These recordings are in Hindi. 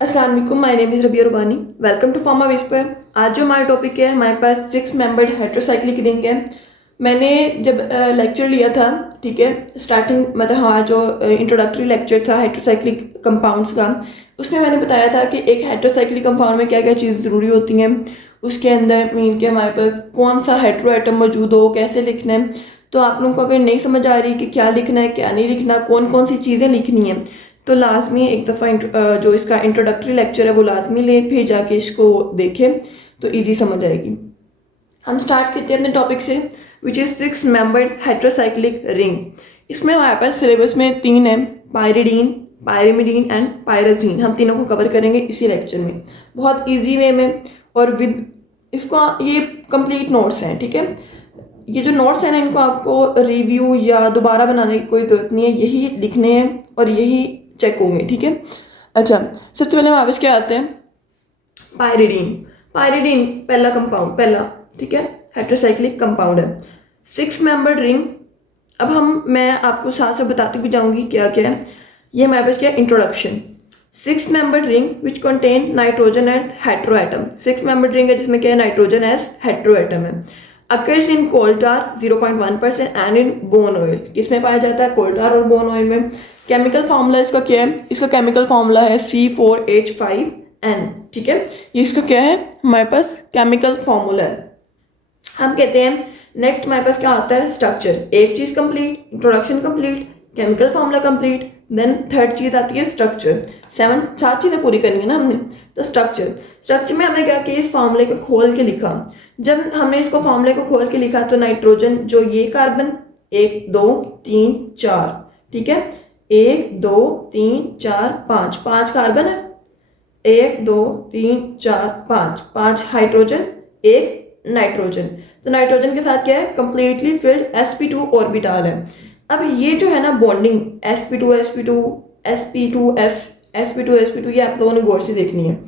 अस्सलाम वालेकुम, my name is Rabia Rubani. Welcome to pharma whisper. आज जो हमारा टॉपिक है, हमारे पास 6 मेंबर्ड हेट्रोसाइक्लिक रिंग है। मैंने जब लेक्चर लिया था, ठीक है, स्टार्टिंग मतलब हाँ जो इंट्रोडक्टरी लेक्चर था हेट्रोसाइक्लिक कंपाउंड्स का, उसमें मैंने बताया था कि एक हेट्रोसाइक्लिक कंपाउंड में क्या क्या चीज़ ज़रूरी होती हैं। उसके अंदर मीन कि हमारे पास कौन सा हेट्रो एटम मौजूद हो, कैसे लिखना है। तो आप लोगों को अगर नहीं समझ आ रही कि क्या लिखना है क्या नहीं लिखना, कौन कौन सी चीज़ें लिखनी है, तो लाजमी एक दफ़ा जो इसका इंट्रोडक्टरी लेक्चर है वो लाजमी लें, फिर जाके इसको देखें तो इजी समझ आएगी। हम स्टार्ट करते हैं अपने टॉपिक से, which is 6 membered heterocyclic ring. इसमें हमारे पास सिलेबस में 3 है, पायरिडीन, पायरिमिडीन एंड पायरजीन। हम तीनों को कवर करेंगे इसी लेक्चर में बहुत ईजी वे में, और विद इसको ये कंप्लीट नोट्स हैं, ठीक है। ये जो नोट्स हैं ना, इनको आपको रिव्यू या दोबारा बनाने की कोई ज़रूरत नहीं है, यही लिखने हैं और यही चेक होंगे, ठीक है। अच्छा, सबसे पहले हम वापस क्या आते हैं, पायरिडीन। पायरिडीन पहला कंपाउंड, पहला, ठीक है, हेट्रोसाइक्लिक कंपाउंड है, 6 मेंबर्ड रिंग। अब मैं आपको साथ साथ बताती भी जाऊंगी क्या क्या है। ये हमारे पास क्या, introduction. 6 membered ring which contain nitrogen as hetero atom. 6 membered ring है जिसमें क्या है, नाइट्रोजन एज हेट्रो एटम है। Occurs in coal tar 0.1% and in bone oil. किसमें पाया जाता है, कोल टार और बोन ऑयल में। केमिकल फार्मूला इसका क्या है, इसका केमिकल फार्मूला है C4H5N, ठीक है। ये इसका क्या है, हमारे पास केमिकल फार्मूला है। हम कहते हैं नेक्स्ट हमारे पास क्या आता है, स्ट्रक्चर। एक चीज complete, introduction complete, chemical formula complete, then third चीज आती है स्ट्रक्चर। 7 चीजें पूरी करनी है ना हमने। तो स्ट्रक्चर में हमने क्या किया, इस फार्मूले को खोल के लिखा। जब हमने इसको फार्मूले को खोल के लिखा तो नाइट्रोजन जो ये कार्बन 1 2 3 4, ठीक है, 1 2 3 4 5, 5 कार्बन है, 1 2 3 4 5, 5 हाइड्रोजन, 1 नाइट्रोजन। तो नाइट्रोजन के साथ क्या है, कंप्लीटली फिल्ड sp2 ऑर्बिटल है। अब ये जो है ना bonding sp2 sp2 sp2s sp2 sp2, ये आप लोगों ने गौर से देखनी है।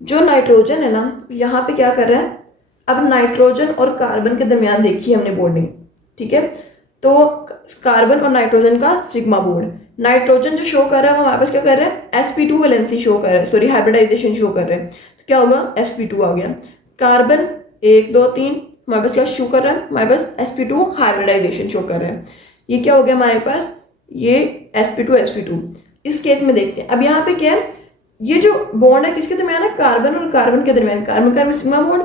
जो नाइट्रोजन है ना, यहाँ पे क्या कर रहा है, अब नाइट्रोजन और कार्बन के दरमियान देखी हमने बॉन्डिंग, ठीक है। तो कार्बन और नाइट्रोजन का सिग्मा बॉन्ड, नाइट्रोजन जो शो कर रहा है वो हमारे पास क्या कर रहा है, sp2 वैलेंसी शो कर रहा है, सॉरी हाइब्रिडाइजेशन शो कर रहा है। तो क्या होगा, sp2 आ गया। कार्बन 1 2 3 हमारे पास क्या शो कर रहा है, हमारे पास sp2 हाइब्रिडाइजेशन शो कर रहा है। ये क्या हो गया हमारे पास, ये sp2 इस केस में देखते हैं। अब यहाँ पे क्या है, ये जो बॉन्ड है किसके दरमियान है, कार्बन और कार्बन के दरमियान, carbon carbon sigma bond,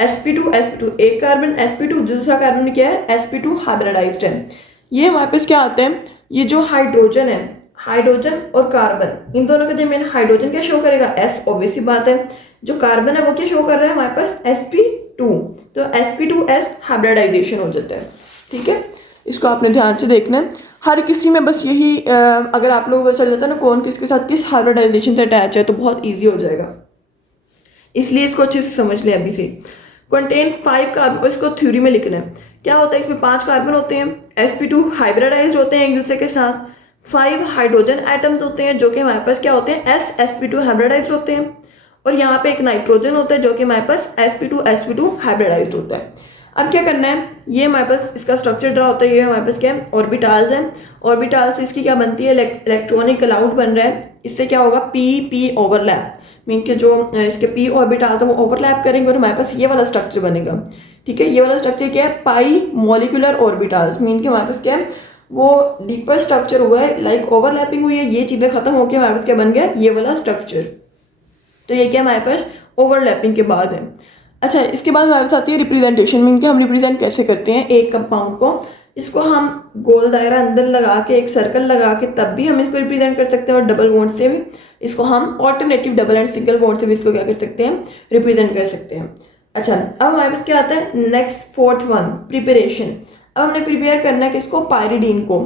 sp2 एक कार्बन sp2, दूसरा कार्बन क्या है, sp2 हाइब्रिडाइज्ड है। ये हमारे पास क्या आता है, ये जो हाइड्रोजन है, हाइड्रोजन और कार्बन, इन दोनों के दरमियान हाइड्रोजन क्या शो करेगा, s, ऑब्वियस सी बात है। जो कार्बन है वो क्या शो कर रहा है हमारे पास, sp2, तो sp2s हाइब्रिडाइजेशन हो जाता है, ठीक है। इसको आपने ध्यान से देखना है, हर किसी में बस यही अगर आप लोगों को चल जाता है ना कौन किसके साथ किस हाइब्रिडाइजेशन से अटैच है, तो बहुत ईजी हो जाएगा। इसलिए इसको अच्छे से समझ लें अभी से। कंटेन 5 कार्बन, इसको थ्योरी में लिखना है। क्या होता है, इसमें 5 कार्बन होते हैं, sp2 हाइब्रिडाइज्ड होते हैं एक दूसरे के साथ, 5 हाइड्रोजन एटम्स होते हैं जो कि हमारे पास क्या होते हैं, sp2 हाइब्रिडाइज्ड होते हैं, और यहाँ पे एक नाइट्रोजन होता है जो कि हमारे पास sp2 हाइब्रिडाइज्ड होता है। अब क्या करना है, ये हमारे पास इसका स्ट्रक्चर ड्रा होता है, ये हमारे पास क्या है, ऑर्बिटल्स हैं। ऑर्बिटल्स इसकी क्या बनती है, इलेक्ट्रॉनिक क्लाउड बन रहा है। इससे क्या होगा, p ओवरलैप, मीन के जो इसके p ऑर्बिटल तो वो ओवरलैप करेंगे और हमारे पास ये वाला स्ट्रक्चर बनेगा, ठीक है। ये वाला स्ट्रक्चर क्या है, पाई मॉलिक्यूलर ऑर्बिटल्स, मीन के हमारे पास क्या है, वो डीपर स्ट्रक्चर हुआ है, लाइक ओवरलैपिंग हुई है, ये चीज़ें खत्म होकर हमारे पास क्या बन गया, ये वाला स्ट्रक्चर। तो ये क्या हमारे पास ओवरलैपिंग के बाद है। अच्छा, इसके बाद हमारे पास आती है रिप्रेजेंटेशन, मीन के हम रिप्रेजेंट कैसे करते हैं एक कंपाउंड को। इसको हम गोल दायरा अंदर लगा के, एक सर्कल लगा के, तब भी हम इसको रिप्रेजेंट कर सकते हैं, और डबल बॉन्ड से भी इसको हम alternative double and single bond से भी इसको क्या कर सकते हैं, रिप्रेजेंट कर सकते हैं। अच्छा, अब हमारे पास क्या आता है, नेक्स्ट 4th वन, प्रिपरेशन। अब हमने प्रिपेयर करना है किसको, पायरिडीन को।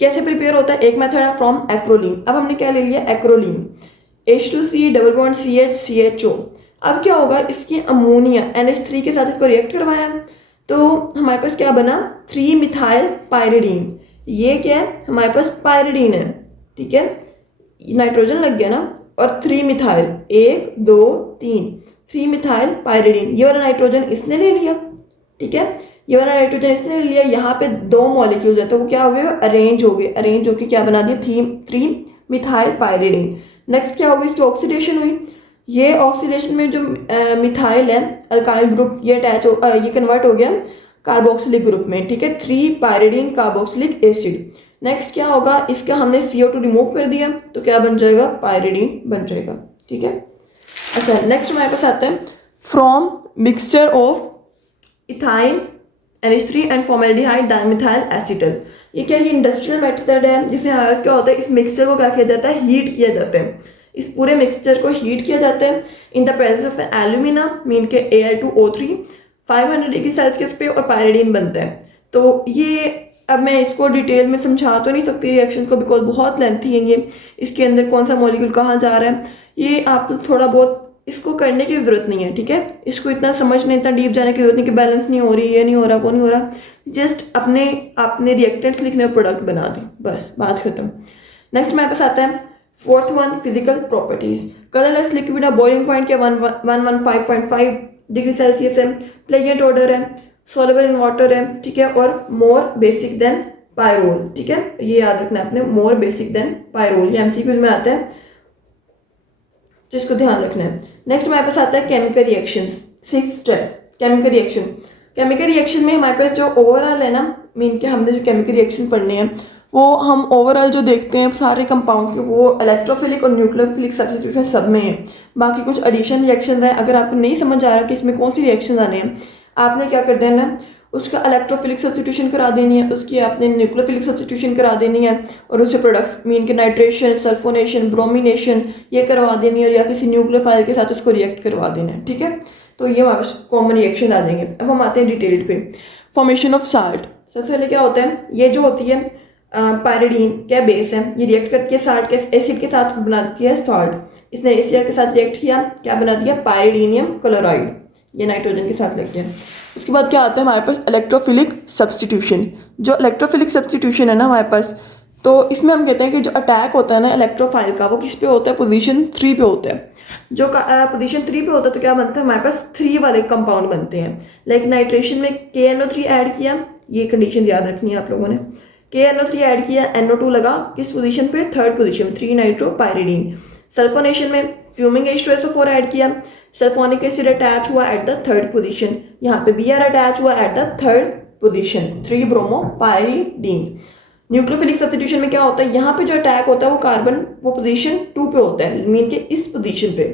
कैसे प्रिपेयर होता है, एक मेथड है फ्रॉम एक्रोलीन। अब हमने क्या ले लिया, acrolein, H2C double bond CH CHO। अब क्या होगा, इसकी अमोनिया NH3 के साथ इसको रिएक्ट करवाया, तो हमारे पास क्या बना, 3 मिथाइल पायरिडीन। ये क्या है, हमारे पास पायरिडीन है, ठीक है, नाइट्रोजन लग गया ना, और 3 मिथाइल, 1 2 3 मिथाइल पायरिडीन। ये वाला नाइट्रोजन इसने ले लिया, ठीक है, ये वाला नाइट्रोजन इसने ले लिया। यहाँ पे 2 मॉलिक्यूल्स है तो वो क्या हो गए, अरेंज हो गए, अरेंज होके क्या बना दिया, 3 मिथाइल पायरिडीन। नेक्स्ट क्या होगी, इसकी ऑक्सीडेशन हुई, ये ऑक्सीडेशन में जो मिथाइल है अल्काइल ग्रुप ये ये कन्वर्ट हो गया कार्बोक्सिलिक ग्रुप में, ठीक है, 3 पायरिडीन कार्बोक्सिलिक एसिड। नेक्स्ट क्या होगा, इसका हमने CO2 रिमूव कर दिया तो क्या बन जाएगा, पायरिडीन बन जाएगा, ठीक है। अच्छा नेक्स्ट हमारे पास आता है from mixture of ethyne NH3 and formaldehyde dimethyl acetal. ये क्या, ये इंडस्ट्रियल मेथड है जिसमें हमारे क्या होता है, इस मिक्सचर को क्या किया जाता है, हीट किया जाता है, इस पूरे मिक्सचर को हीट किया जाता है in the presence of alumina mean के Al2O3 500 डिग्री सेल्सियस पे और पायरिडीन बनता है। तो ये अब मैं इसको डिटेल में समझा तो नहीं सकती रिएक्शंस को बिकॉज बहुत लेंथी है ये, इसके अंदर कौन सा मॉलिक्यूल कहाँ जा रहा है, ये आप थोड़ा बहुत इसको करने की ज़रूरत नहीं है, ठीक है, इसको इतना समझने इतना डीप जाने की जरूरत नहीं कि बैलेंस नहीं हो रही, ये नहीं हो रहा, वो नहीं हो रहा, जस्ट अपने रिएक्टेंट्स लिखने और प्रोडक्ट बना दें, बस बात खत्म। नेक्स्ट मेरे पास आता है fourth one, physical properties. Colourless liquid है, बॉइलिंग पॉइंट के 115.5 डिग्री सेल्सियस है, प्लेजेंट ऑर्डर है, सॉल्युबल इन वाटर है, ठीक है, और मोर बेसिक देन पायरोल, ठीक है, ये याद रखना है आपने, मोर बेसिक देन पायरोल, ये MCQ में आता है तो इसको ध्यान रखना है। नेक्स्ट हमारे पास आता है chemical reaction, 6 step chemical reaction. Chemical reaction में हमारे पास जो ओवरऑल है ना, मीन के हमने जो केमिकल रिएक्शन पढ़ने हैं वो हम ओवरऑल जो देखते हैं सारे कंपाउंड के वो इलेक्ट्रोफिलिक और न्यूक्लियोफिलिक सब्स्टिट्यूशन सब में है। बाकी कुछ एडिशन रिएक्शन है, अगर आपको नहीं समझ आ रहा कि इसमें कौन सी रिएक्शन आने हैं, आपने क्या कर देना है, उसका इलेक्ट्रोफिलिक सब्स्टिट्यूशन करा देनी है, उसकी आपने न्यूक्लियोफिलिक सब्स्टिट्यूशन करा देनी है और उससे प्रोडक्ट्स मीन के नाइट्रेशन, सल्फोनेशन, ब्रोमिनेशन ये करवा देनी है या किसी न्यूक्लियोफाइल के साथ उसको रिएक्ट करवा देना है, ठीक है। तो ये हमारे कॉमन रिएक्शन आ जाएंगे। अब हम आते हैं डिटेल्ड पे। फॉर्मेशन ऑफ साल्ट, सबसे पहले क्या होता है, ये जो होती है पायरिडीन क्या बेस है, ये रिएक्ट करती है साल्ट के एसिड के साथ बनाती है साल्ट। इसने एसिड के साथ रिएक्ट किया, क्या बना दिया, पायरिडीनियम क्लोराइड, ये नाइट्रोजन के साथ लग गया। उसके बाद क्या आता है हमारे पास इलेक्ट्रोफिलिक सब्स्टिट्यूशन। जो इलेक्ट्रोफिलिक सब्स्टिट्यूशन है ना हमारे पास, तो इसमें हम कहते हैं कि जो अटैक होता है ना इलेक्ट्रोफाइल का, वो किस पे होता है, पोजीशन 3 पे होता है। जो पोजीशन 3 पे होता है तो क्या बनता है हमारे पास 3 वाले कंपाउंड बनते हैं। लाइक नाइट्रेशन में KNO3 ऐड किया, ये कंडीशन याद रखनी है आप लोगों ने, KNO3 ऐड किया, NO2 लगा किस पोजीशन पे, 3rd पोजीशन, 3 नाइट्रोपायरिडीन। सल्फोनेशन में फ्यूमिंग H2SO4 ऐड किया, सल्फोनिक एसिड अटैच हुआ एट द 3rd पोजीशन, यहाँ पे Br अटैच हुआ at the 3rd position, 3 bromopyridine. Nucleophilic substitution में क्या होता है, यहाँ पे जो अटैक होता है वो कार्बन वो पोजीशन 2 पे होता है, मीन के इस पोजीशन पे।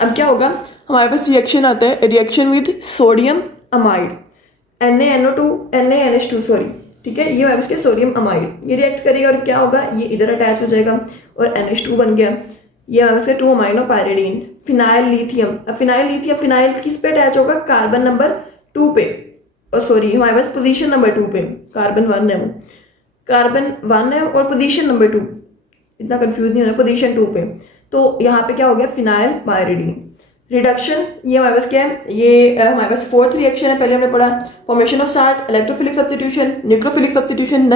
अब क्या होगा हमारे पास रिएक्शन आता है, reaction with sodium amide, NaNO2 NaNH2 sorry, ठीक है, ये हमारे पास सोडियम अमाइड, ये रिएक्ट करेगा और क्या होगा, ये इधर अटैच हो जाएगा और NH2 बन गया, ये हमारे पास 2 अमाइनो पायरिडीन। फिनाइल लिथियम, अब फिनाइल लिथियम, फिनाइल किस पे अटैच होगा, कार्बन नंबर 2 पे, और सॉरी हमारे पास पोजीशन नंबर 2 पे, कार्बन 1 है, वो कार्बन 1 है और पोजीशन नंबर 2, इतना कंफ्यूज नहीं होना, पोजीशन 2 पे। तो यहाँ पे क्या हो गया, फिनाइल पायरिडीन। रिडक्शन, ये हमारे पास क्या है, ये हमारे पास 4th रिएक्शन है, पहले हमने पढ़ा formation of salt, electrophilic substitution, nucleophilic substitution,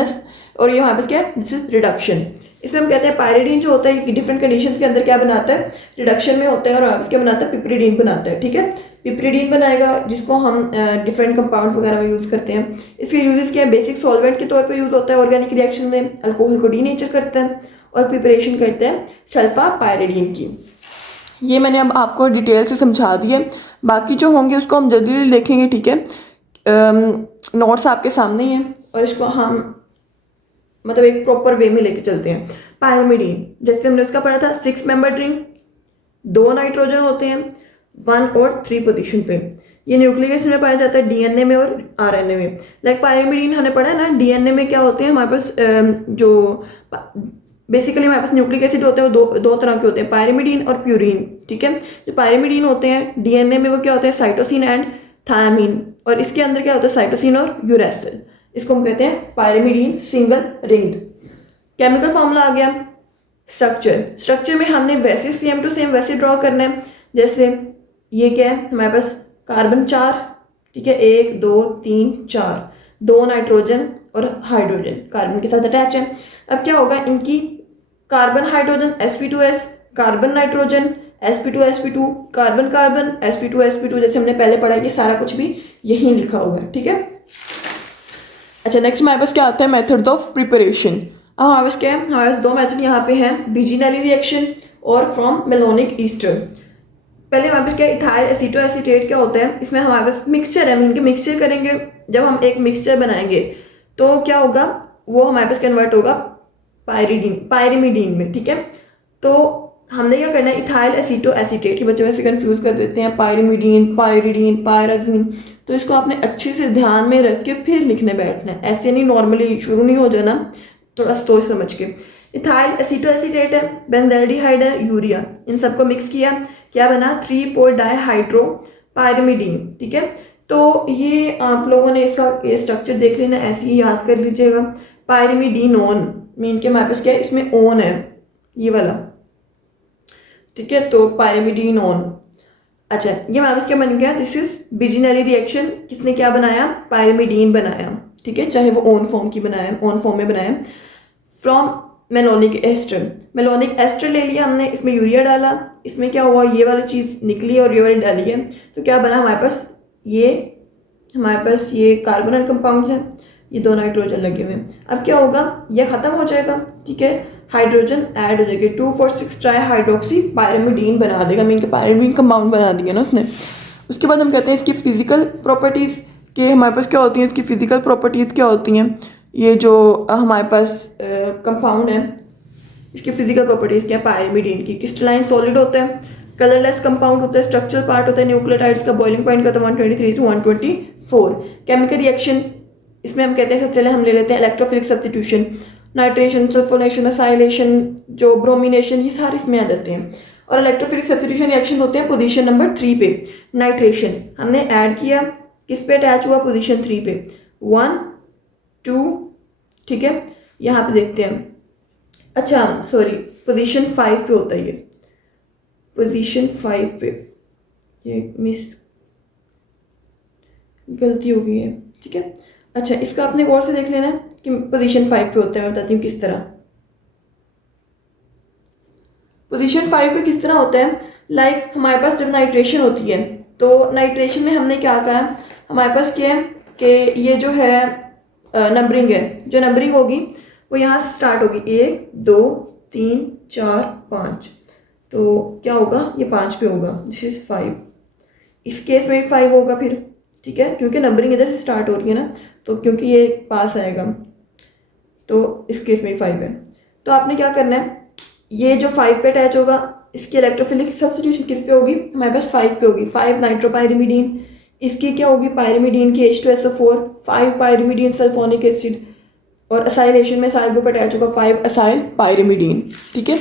और ये हमारे पास क्या है, दिस इज रिडक्शन। इसमें हम कहते हैं पायरिडीन जो होता है डिफरेंट कंडीशंस के अंदर क्या बनाता है, रिडक्शन में होता है, और हमारे पास क्या बनाता है, पिपरिडीन बनाता है, ठीक है, पिपरिडीन बनाएगा जिसको हम डिफरेंट कंपाउंड्स वगैरह में यूज़ करते हैं। इसके यूजेस क्या है, बेसिक सॉल्वेंट के तौर पे यूज़ होता है ऑर्गेनिक रिएक्शन में, अल्कोहल को डीनेचर करता है और प्रिपरेशन करते हैं सल्फा पायरिडीन की। ये मैंने अब आपको डिटेल से समझा दिया, बाकी जो होंगे उसको हम जल्दी देखेंगे, ठीक है। नोट्स आपके सामने ही हैं और इसको हम मतलब एक प्रॉपर वे में लेके चलते हैं। पायरिमिडीन, जैसे हमने उसका पढ़ा था, 6 मेंबर रिंग, 2 नाइट्रोजन होते हैं 1 और 3 पोजीशन पे। ये न्यूक्लिक एसिड में पाया जाता है, DNA में और RNA में। लाइक पायरिमिडीन हमने पढ़ा है ना, DNA में क्या होते हैं हमारे पास, जो बेसिकली हमारे पास न्यूक्लिक एसिड होते हैं वो दो तरह के होते हैं, पायरिमिडीन और प्यूरिन, ठीक है। जो पायरिमिडीन होते हैं DNA में वो क्या होते हैं, साइटोसिन एंड थायामीन, और इसके अंदर क्या होता है, साइटोसिन और यूरेसिल। इसको हम कहते हैं pyrimidine single ringed. Chemical formula आ गया। स्ट्रक्चर में हमने वैसे सेम टू सेम वैसे ड्रॉ करना है, जैसे ये क्या है हमारे पास, कार्बन 4, ठीक है, 1 2 3 4, 2 नाइट्रोजन और हाइड्रोजन कार्बन के साथ अटैच है। अब क्या होगा, इनकी carbon hydrogen sp2s, carbon nitrogen sp2 carbon carbon sp2 जैसे हमने पहले पढ़ा है, ये सारा कुछ भी यहीं लिखा हुआ है, ठीक है। अच्छा नेक्स्ट हमारे पास क्या आता है, मेथड ऑफ प्रिपरेशन। अब हमारे पास क्या है, हमारे पास दो मेथड यहाँ पे हैं, बिजिनेली रिएक्शन और फ्रॉम मेलोनिक ईस्टर। पहले हमारे पास क्या है, इथाइल एसीटोएसीटेट क्या होता है, इसमें हमारे पास मिक्सचर है, इनके मिक्सचर करेंगे। जब हम एक मिक्सचर बनाएंगे तो क्या होगा, वो हमारे पास कन्वर्ट होगा पायरिमिडीन में, ठीक है। तो हमने क्या करना है, इथाइल एसीटोएसीटेट, के बच्चे वैसे कंफ्यूज कर देते हैं पायरिमिडीन, पायरिडीन, पायराजीन, तो इसको आपने अच्छे से ध्यान में रख के फिर लिखने बैठना है, ऐसे नहीं नॉर्मली शुरू नहीं हो जाना, थोड़ा सोच समझ के। इथाइल एसीटोएसीटेट है, बेंजल्डिहाइड है, यूरिया, इन सबको मिक्स किया, क्या बना, 3,4 डाईहाइड्रो पायरिमिडीन, ठीक है। तो ये आप लोगों ने इसका ये स्ट्रक्चर देख लेना, ऐसे ही याद कर लीजिएगा। पायरिमिडीनोन मीन के हमारे पास क्या है, इसमें ओन है ये वाला, ठीक है, तो पायरिमिडीनोन। अच्छा, ये हमारे पास क्या बन गया, दिस इज बिजिनेली रिएक्शन, किसने क्या बनाया, पायरिमिडीन बनाया, ठीक है, चाहे वो ओन फॉर्म की बनाया, ओन फॉर्म में बनाया। From malonic ester, malonic ester ले लिया हमने, इसमें यूरिया डाला, इसमें क्या हुआ, ये वाली चीज़ निकली और ये वाली डाली है, तो क्या बना हमारे पास, हमारे पास ये कार्बोनल कंपाउंड्स हैं, ये दो नाइट्रोजन लगे हुए हैं। अब क्या होगा, ये ख़त्म हो जाएगा, ठीक है, हाइड्रोजन ऐड हो जाएगा, 2,4,6 ट्राईहाइड्रोक्सी पायरिमिडीन बना देगा, मीन के पायरिमिडीन कंपाउंड बना दिया ना उसने। उसके बाद हम कहते हैं इसकी फिजिकल प्रॉपर्टीज़ के, हमारे पास क्या होती हैं, इसकी फिजिकल प्रॉपर्टीज़ क्या होती हैं, ये जो हमारे पास कंपाउंड है, इसकी फिजिकल प्रॉपर्टीज़ क्या है, पायरिमिडीन की, क्रिस्टलाइन सॉलिड होता है, कलरलेस कंपाउंड होता है, स्ट्रक्चरल पार्ट होता है, न्यूक्लियोटाइड्स का बॉइलिंग पॉइंट का 123 to 124। केमिकल रिएक्शन, इसमें हम कहते हैं सबसे पहले हम ले लेते हैं electrophilic substitution, nitration, sulphonation, acylation, जो ब्रोमिनेशन, ये सारे इसमें आ जाते हैं। और इलेक्ट्रोफिलिक सब्स्टिट्यूशन रिएक्शन होते हैं पोजीशन नंबर 3 पे। नाइट्रेशन हमने ऐड किया, किस पे अटैच हुआ, पोजीशन 3 पे, 1 2, ठीक है, यहाँ पे देखते हैं, अच्छा सॉरी पोजीशन 5 पे होता है ये, पोजीशन 5 पे, ये मिस गलती हो गई है, ठीक है। अच्छा, इसका आपने गौर से देख लेना है कि पोजीशन 5 पे होता है, मैं बताती हूँ किस तरह। पोजीशन 5 पे किस तरह होता है, लाइक हमारे पास जब नाइट्रेशन होती है, तो नाइट्रेशन में हमने क्या कहा, हमारे पास क्या है कि ये जो है नंबरिंग है, जो नंबरिंग होगी वो यहाँ से स्टार्ट होगी, 1 2 3 4 5, तो क्या होगा, ये 5 पे होगा, दिस इज 5, इस केस में भी 5 होगा फिर, ठीक है, क्योंकि नंबरिंग इधर से स्टार्ट हो रही है ना, तो क्योंकि ये पास आएगा तो इस केस में भी 5 है। तो आपने क्या करना है, ये जो 5 पे अटैच होगा, इसकी इलेक्ट्रोफिलिक सब्स्टिट्यूशन किस पे होगी, हमारे पास 5 पे होगी, 5 नाइट्रोपायरिमिडीन, इसकी क्या होगी, पायरिमिडीन की H2SO4, 5 पायरिमिडीन सल्फोनिक एसिड, और असाइलेशन में सारे ग्रुप अटैच होगा 5 असाइल पायरिमिडीन, ठीक है।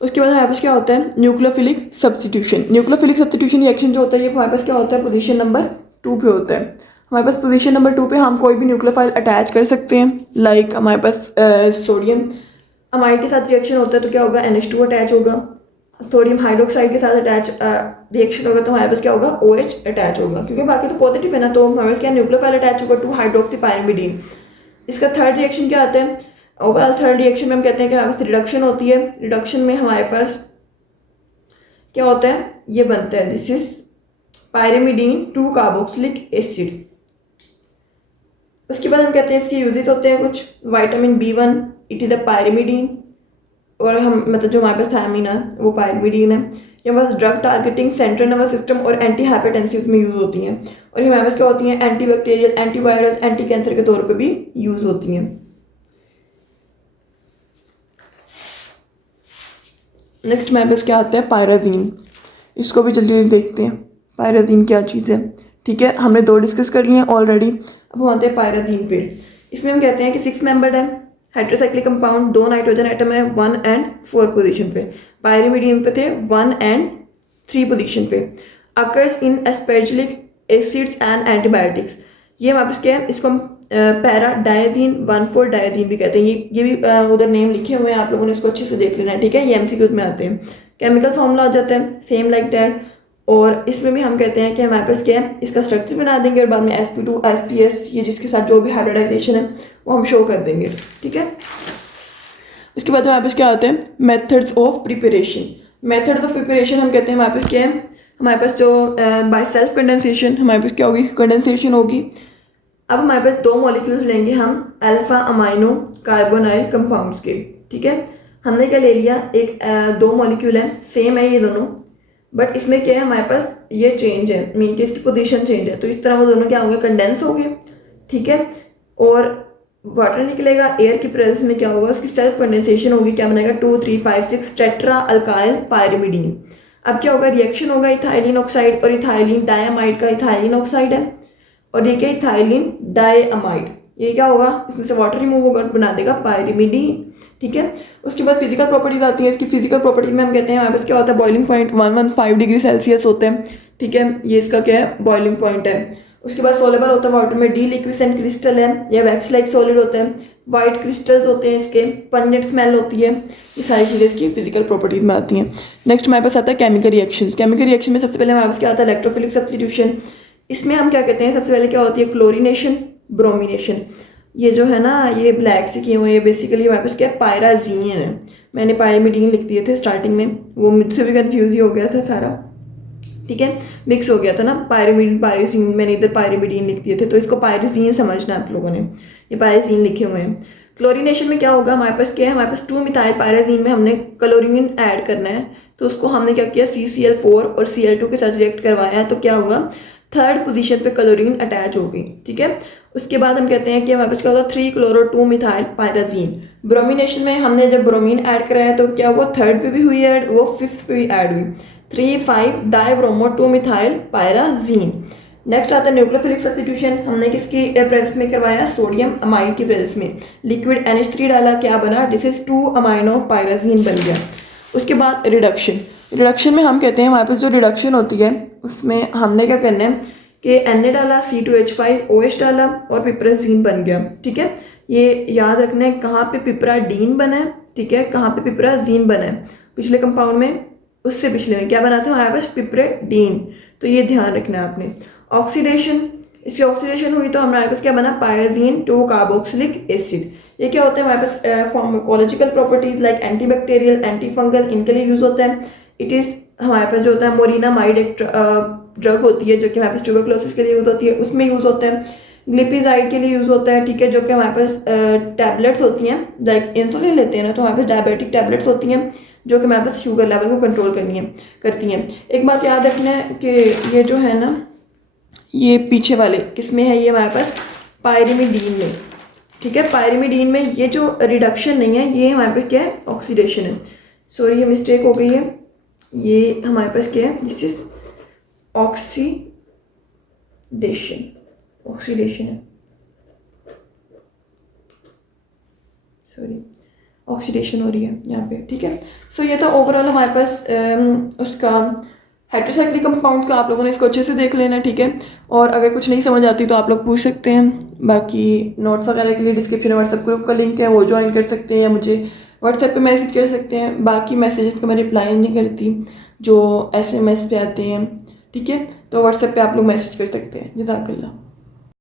उसके बाद हमारे पास क्या होता है, nucleophilic substitution. Nucleophilic substitution reaction जो होता है, ये हमारे पास क्या होता है, पोजीशन नंबर 2 पे होता है। हमारे पास पोजीशन नंबर 2 पे हम कोई भी न्यूक्लियोफाइल अटैच कर सकते हैं, लाइक हमारे पास सोडियम अमाइड के साथ रिएक्शन होता है, तो क्या होगा, NH2 अटैच होगा, सोडियम हाइड्रोक्साइड के साथ अटैच रिएक्शन होगा, तो हमारे पास क्या होगा, OH अटैच होगा, क्योंकि बाकी तो पॉजिटिव है ना, तो हमारे पास क्या न्यूक्लियोफाइल अटैच होगा 2 हाइड्रोक्सी पायरिमिडीन। इसका थर्ड रिएक्शन क्या आता है, ओवरऑल थर्ड रिएक्शन में हम कहते हैं कि हमारे पास रिडक्शन होती है। रिडक्शन में हमारे पास क्या होता है, ये बनता है, this is pyrimidine 2 carboxylic acid. उसके बाद हम कहते हैं इसके यूजेस होते हैं कुछ, vitamin B1 it is a pyrimidine, और हम मतलब जो हमारे पास थायमीन है वो पायरिमिडीन है। ये हमारे पास drug targeting, central nervous system और एंटी हाइपरटेंसिव में यूज़ होती हैं, और ये हमारे पास क्या होती हैं, anti bacterial, anti virus, anti cancer के तौर पे भी यूज़ होती हैं। नेक्स्ट हमारे पास क्या आता है, पायराजीन, इसको भी जल्दी देखते हैं, पायराजीन क्या चीज़ है, ठीक है। हमने 2 डिस्कस कर लिए हैं ऑलरेडी, अब हम आते हैं पायराजीन पे। इसमें हम कहते हैं कि 6 मेंबर्ड है, हाइड्रोसाइक्लिक कंपाउंड, 2 नाइट्रोजन एटम है, 1 and 4 पोजीशन पे, पायरिमिडीन पे थे 1 and 3 पोजीशन पे, occurs in aspergillic acids and antibiotics. ये हमारे पास क्या है, इसको हम पैरा डायजीन 1,4 डायजीन भी कहते हैं, ये भी उधर नेम लिखे हुए हैं, आप लोगों ने इसको अच्छे से देख लेना है, ठीक है, ये MCQs में आते हैं। केमिकल फॉर्मूला आ जाता है सेम लाइक डैट, और इसमें भी हम कहते हैं कि हमारे पास क्या है, इसका स्ट्रक्चर बना देंगे और बाद में sp2 sps, ये जिसके साथ जो भी हाइब्रिडाइजेशन है वो हम शो कर देंगे, ठीक है। उसके बाद हमारे पास क्या आते हैं, methods of preparation. Method of preparation हम कहते हैं हमारे पास क्या है, हमारे पास जो बाय सेल्फ कंडेंसेशन, हमारे पास क्या होगी, कंडेंसेशन होगी, अब हमारे पास दो मॉलिक्यूल्स लेंगे हम अल्फा अमाइनो कार्बोनाइल कंपाउंड्स के, ठीक है। हमने क्या ले लिया, एक दो मॉलिक्यूल है, सेम है ये दोनों, बट इसमें क्या है हमारे पास ये चेंज है, मीन कि इसकी पोजीशन चेंज है, तो इस तरह वो दोनों क्या होंगे, कंडेंस हो गए, ठीक है। और वाटर निकलेगा, एयर की प्रेजेंस में क्या होगा, उसकी सेल्फ कंडेंसेशन होगी, क्या बनेगा 2 3 5 6 टेट्रा अल्काइल पायरिमिडीन। अब क्या होगा, रिएक्शन होगा इथाइलिन ऑक्साइड और इथाइलिन डायमाइड का, इथाइलिन ऑक्साइड है और ये क्या इथाइलिन डायमाइड, ये क्या होगा, इसमें से वाटर रिमूव होकर बना देगा पायरिमिडीन, ठीक है। उसके बाद फिजिकल प्रॉपर्टीज आती है। इसकी फिजिकल प्रॉपर्टीज में हम कहते हैं हमारे पास क्या होता है, बॉइलिंग पॉइंट 115 डिग्री सेल्सियस होते हैं, ठीक है, ये इसका क्या है, बॉइलिंग पॉइंट है। उसके बाद सोलेबल होता है वाटर में, डी लिक्विसेंट क्रिस्टल है या वैक्स लाइक सॉलिड होते हैं, वाइट क्रिस्टल्स होते हैं इसके, पंजेंट स्मेल होती है, ये सारी चीज़ें इसकी फिजिकल प्रॉपर्टीज में आती हैं। नेक्स्ट हमारे पास आता है केमिकल रिएक्शन। केमिकल रिएक्शन में सबसे पहले हमारे पास क्या आता है, इलेक्ट्रोफिलिक सब्स्टिट्यूशन। इसमें हम क्या कहते हैं, सबसे पहले क्या होती है, क्लोरीनेशन, ब्रोमिनेशन। ये जो है ना, ये ब्लैक से किए हुए, ये बेसिकली हमारे पास क्या है, पायराजीन है। मैंने पायरिमिडीन लिख दिए थे स्टार्टिंग में, वो मुझसे भी कन्फ्यूज ही हो गया था सारा, ठीक है, मिक्स हो गया था ना, पायरिमिडीन पायरिजीन, मैंने इधर पायरिमिडीन लिख दिए थे, तो इसको पायरिजीन समझना आप लोगों ने, ये पायरिजीन लिखे हुए हैं। क्लोरीनेशन में क्या होगा, हमारे पास क्या है, हमारे पास 2 मिथाइल पायराजीन में हमने क्लोरीन ऐड करना है, तो उसको हमने क्या किया, CCl4 और Cl2 के साथ रिएक्ट करवाया है, तो क्या हुआ, थर्ड पोजीशन पे क्लोरीन अटैच हो गई, ठीक है। उसके बाद हम कहते हैं कि हमारे पास क्या होता है, 3 क्लोरो 2 मिथाइल पायराजीन। ब्रोमिनेशन में हमने जब ब्रोमीन ऐड कराया तो क्या हुआ, थर्ड पे भी हुई ऐड, वो फिफ्थ पे भी ऐड हुई, 3,5 डाइब्रोमो 2 मिथाइल पायराजीन। नेक्स्ट आता है न्यूक्लियोफिलिक सब्स्टिट्यूशन। हमने किसकी प्रेजेंस में करवाया, सोडियम अमाइड की प्रेजेंस में, लिक्विड NH3 डाला, क्या बना, दिस इज 2 अमाइनो पायराजीन बन गया। उसके बाद रिडक्शन। रिडक्शन में हम कहते हैं हमारे पास जो रिडक्शन होती है उसमें हमने क्या करना है कि Na डाला, C2H5OH डाला और पिपराजीन बन गया, ठीक है। ये याद रखना है कहाँ पे पिपराडीन बना है, ठीक है, कहाँ पे पिपराजीन बना है, पिछले कंपाउंड में, उससे पिछले में क्या बना था हमारे पास, पिपरेडीन, तो ये ध्यान रखना है आपने। ऑक्सीडेशन, इसकी ऑक्सीडेशन हुई तो हमारे पास क्या बना, पायराजीन 2 कार्बोक्सिलिक एसिड। ये क्या होता है हमारे पास, pharmacological properties like antibacterial, anti fungal, इनके लिए यूज होता है। इट इज हमारे पास जो होता है मोरिनामाइड, एक ड्रग होती है जो कि हमारे पास ट्यूबरक्लोसिस के लिए यूज होती है, उसमें यूज होता है। ग्लिपिजाइड के लिए यूज होता है, ठीक है, जो कि हमारे पास टैबलेट्स होती हैं, लाइक इंसुलिन लेते हैं ना, तो हमारे पास डायबिटिक टैबलेट्स होती हैं जो कि हमारे पास शुगर लेवल को कंट्रोल करती हैं। एक बात याद रखना है कि ये जो है ना, ये पीछे वाले किसमें है, ये हमारे पास पायरिमिडीन में, ठीक है, पायरिमिडीन में ये जो रिडक्शन नहीं है, ये हमारे पास क्या है, ऑक्सीडेशन है। सॉरी ये मिस्टेक हो गई है, ये हमारे पास क्या है, दिस इज ऑक्सीडेशन, ऑक्सीडेशन है, सॉरी ऑक्सीडेशन हो रही है यहाँ पे, ठीक है। सो ये था ओवरऑल हमारे पास उसका हेट्रोसाइक्लिक कंपाउंड का, आप लोगों ने इसको अच्छे से देख लेना, ठीक है। और अगर कुछ नहीं समझ आती तो आप लोग पूछ सकते हैं, बाकी नोट्स वगैरह के लिए डिस्क्रिप्शन में व्हाट्सएप ग्रुप का लिंक है, वो ज्वाइन कर सकते हैं या मुझे व्हाट्सएप पे मैसेज कर सकते हैं। बाकी मैसेजेस का मैं रिप्लाई नहीं करती जो SMS पे आते हैं, ठीक है, तो व्हाट्सएप पे आप लोग मैसेज कर सकते हैं। जज़ाकल्लाह।